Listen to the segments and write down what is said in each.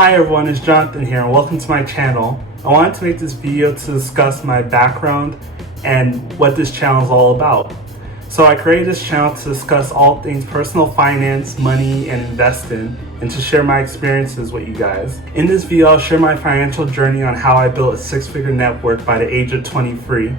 Hi everyone, it's Jonathan here and welcome to my channel. I wanted to make this video to discuss my background and what this channel is all about. So I created this channel to discuss all things personal finance, money, and investing, and to share my experiences with you guys. In this video, I'll share my financial journey on how I built a six-figure network by the age of 23.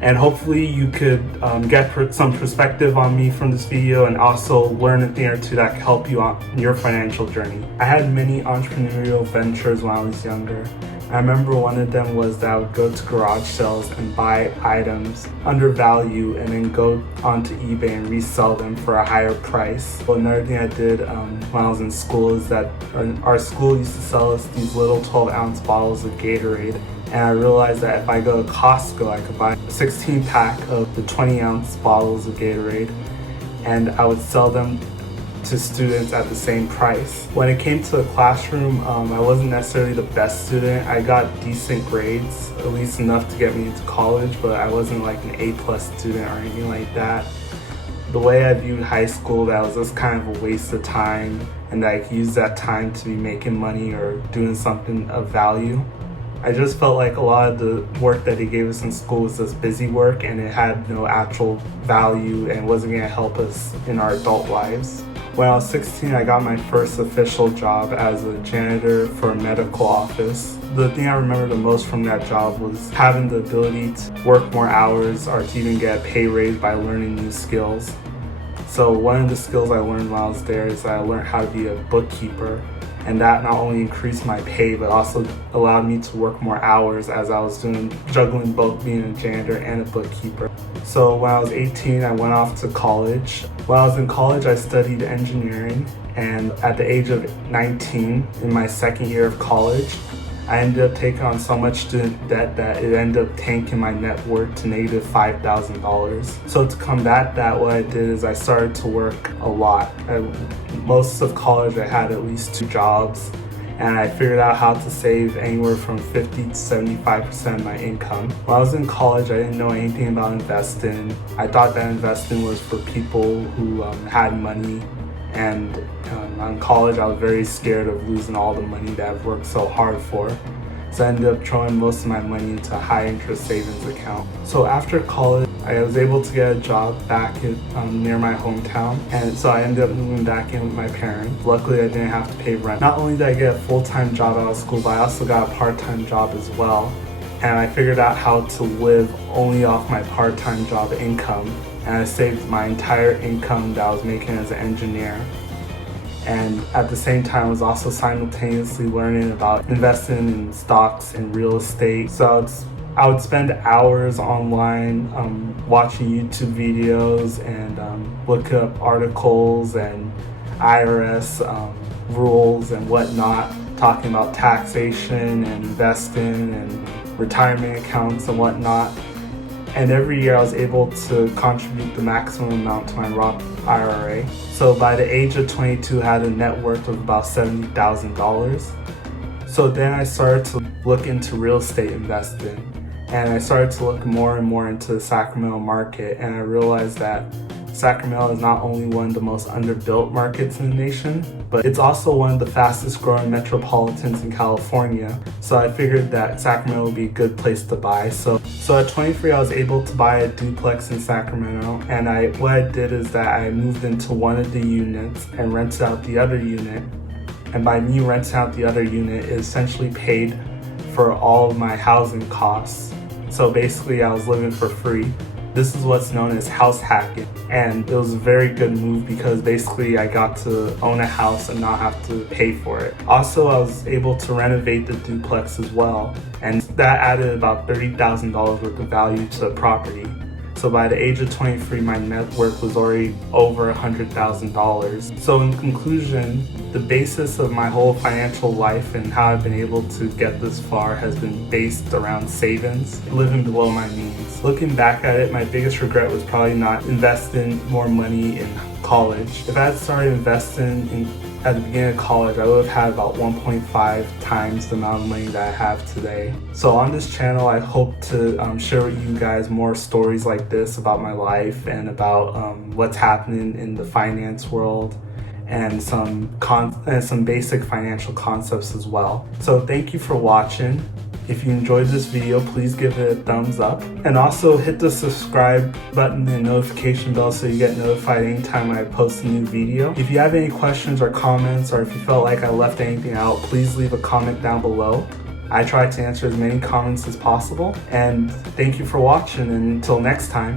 And hopefully you could get some perspective on me from this video and also learn a thing or two that can help you on your financial journey. I had many entrepreneurial ventures when I was younger. I remember one of them was that I would go to garage sales and buy items under value and then go onto eBay and resell them for a higher price. Well, another thing I did when I was in school is that our school used to sell us these little 12-ounce bottles of Gatorade. And I realized that if I go to Costco, I could buy a 16-pack of the 20-ounce bottles of Gatorade, and I would sell them to students at the same price. When it came to the classroom, I wasn't necessarily the best student. I got decent grades, at least enough to get me into college, but I wasn't like an A+ student or anything like that. The way I viewed high school, that was just kind of a waste of time, and that I could use that time to be making money or doing something of value. I just felt like a lot of the work that they gave us in school was just busy work and it had no actual value and wasn't going to help us in our adult lives. When I was 16, I got my first official job as a janitor for a medical office. The thing I remember the most from that job was having the ability to work more hours or to even get a pay raise by learning new skills. So one of the skills I learned while I was there is that I learned how to be a bookkeeper. And that not only increased my pay, but also allowed me to work more hours as I was juggling both being a janitor and a bookkeeper. So when I was 18, I went off to college. When I was in college, I studied engineering, and at the age of 19, in my second year of college, I ended up taking on so much student debt that it ended up tanking my net worth to negative $5,000. So to combat that, what I did is I started to work a lot. Most of college, I had at least 2 jobs, and I figured out how to save anywhere from 50 to 75% of my income. When I was in college, I didn't know anything about investing. I thought that investing was for people who had money, and in college I was very scared of losing all the money that I've worked so hard for. So I ended up throwing most of my money into a high interest savings account. So after college, I was able to get a job back near my hometown, and so I ended up moving back in with my parents. Luckily, I didn't have to pay rent. Not only did I get a full-time job out of school, but I also got a part-time job as well. And I figured out how to live only off my part-time job income, and I saved my entire income that I was making as an engineer. And at the same time, I was also simultaneously learning about investing in stocks and real estate. So I would spend hours online watching YouTube videos and look up articles and IRS rules and whatnot, talking about taxation and investing and retirement accounts and whatnot. And every year I was able to contribute the maximum amount to my Roth IRA. So by the age of 22, I had a net worth of about $70,000. So then I started to look into real estate investing, and I started to look more and more into the Sacramento market, and I realized that Sacramento is not only one of the most underbuilt markets in the nation, but it's also one of the fastest growing metropolitans in California. So I figured that Sacramento would be a good place to buy. So at 23, I was able to buy a duplex in Sacramento, and what I did is that I moved into one of the units and rented out the other unit. And by me renting out the other unit, it essentially paid for all of my housing costs. So basically, I was living for free. This is what's known as house hacking, and it was a very good move because basically I got to own a house and not have to pay for it. Also, I was able to renovate the duplex as well, and that added about $30,000 worth of value to the property. So by the age of 23, my net worth was already over $100,000. So in conclusion, the basis of my whole financial life and how I've been able to get this far has been based around savings, living below my means. Looking back at it, my biggest regret was probably not investing more money in college. If I had started investing at the beginning of college, I would have had about 1.5 times the amount of money that I have today. So on this channel, I hope to share with you guys more stories like this about my life and about what's happening in the finance world and some basic financial concepts as well. So thank you for watching. If you enjoyed this video, please give it a thumbs up, and also hit the subscribe button and notification bell so you get notified anytime I post a new video. If you have any questions or comments, or if you felt like I left anything out, please leave a comment down below. I try to answer as many comments as possible, and thank you for watching, and until next time.